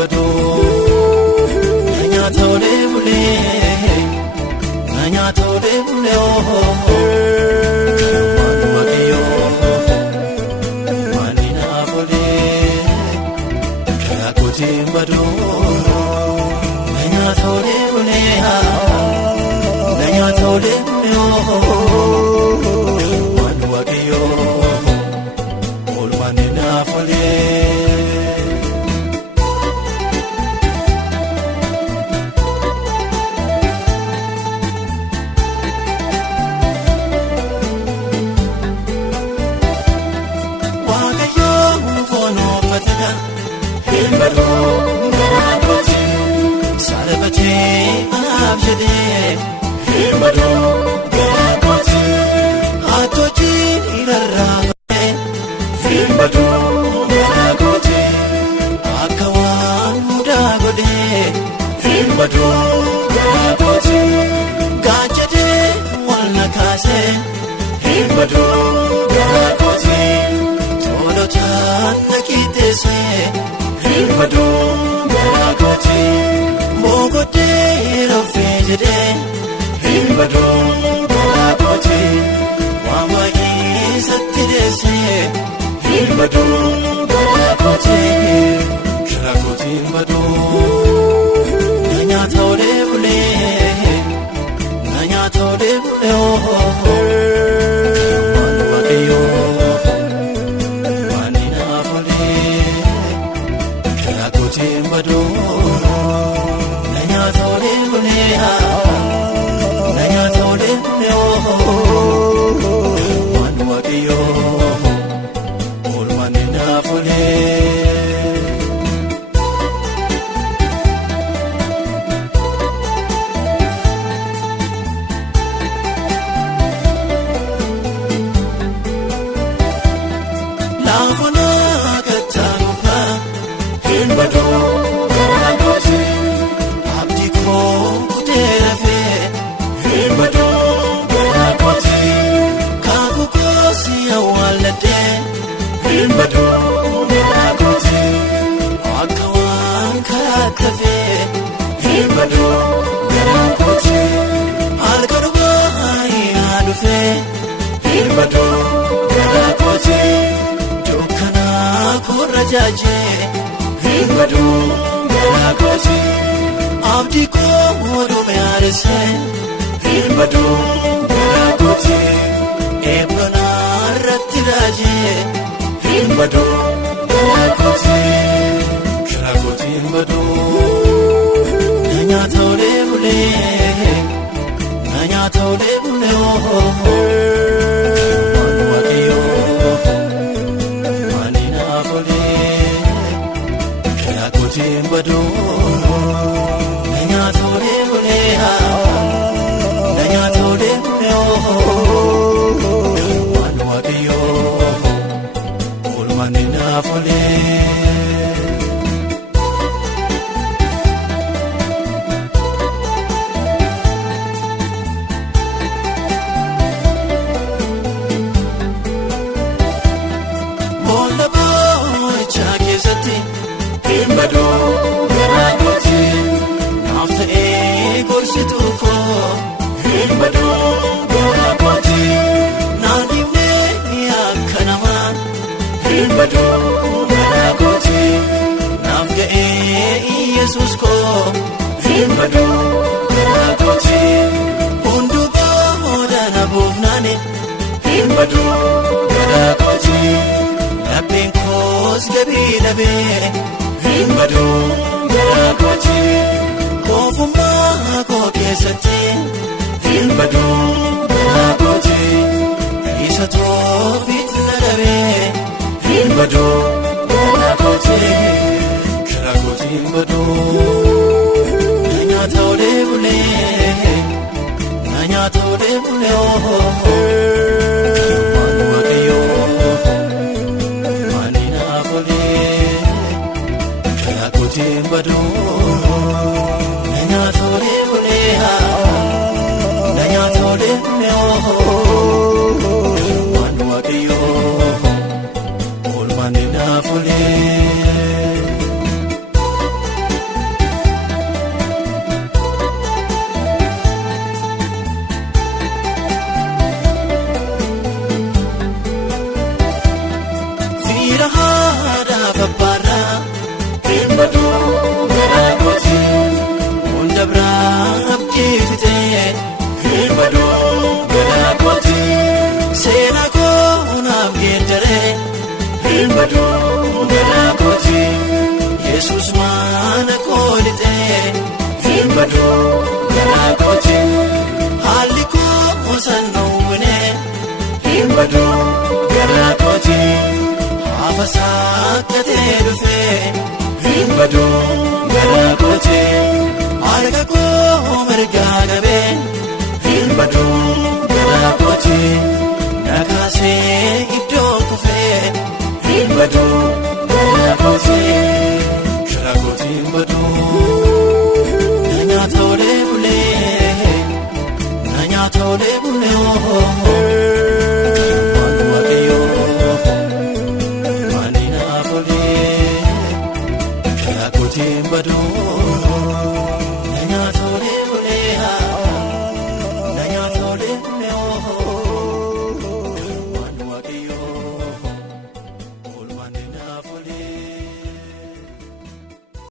badu nanya tole bule manu wakiyo manina bule kaya kuti badu nanya tole bule manu wakiyo manina bule Himbadu Garakoti Salabati Abjade Himbadu Garakoti Atoji Irarave Himbadu Garakoti Akawa Mudagode Himbadu Garakoti Gajade Walnakase Himbadu Garakoti Tolota Nakitese Himbadu Garakoti Mogote Rafejade Himbadu Garakoti Wamagi Satidese Himbadu Garakoti Garakoti Himbadu Nanya Tole Bule Nanya Tole Bule Manu Wakiyo Manina Bule Himbadu nanya tole bule manu wakiyo manina bule lafuna katanuka Himbadu Garakoti Abdiko Kuterafe Himbadu Garakoti Kakukosi Awalade Himbadu Garakoti Akawan Karatafe Himbadu Garakoti Alkaruba Adufe Himbadu Garakoti Dukana Kurajaje Himbadu Garakoti Abdiko Mudumayarese Himbadu Garakoti Ebrona Ratiraje Himbadu Garakoti Garakoti Himbadu Nanya Tole Bule Manu Wakiyo Manina Bule Garakoti Himbadu nanya tole bule manu wakiyo manina bule Molabo chakesati Himbadu Garakoti Nafta Gorsituko Himbadu Garakoti Nadimne Yakanama Himbadu Garakoti Nafga Jesus ko Himbadu Garakoti Unduba Modana Buvnane Himbadu Garakoti Lapinkos Gabilabe Himbadu Garakoti Kofuma Kokesati Himbadu Garakoti Isato Fitnadabe Himbadu Garakoti Garakoti Himbadu Nanya Tole Bule manu wakiyo manina bule Garakoti Himbadu nanya tole bule manu wakiyo manina bule badu garaa kooti hafasaakatee dhufee badu garaa kooti harka koo mirgaa qabee badu garaa kooti nakaasee iddoo kufee badu garaa kooti garaa kooti badu nyaata olee bulee nyaata olee bulee Badu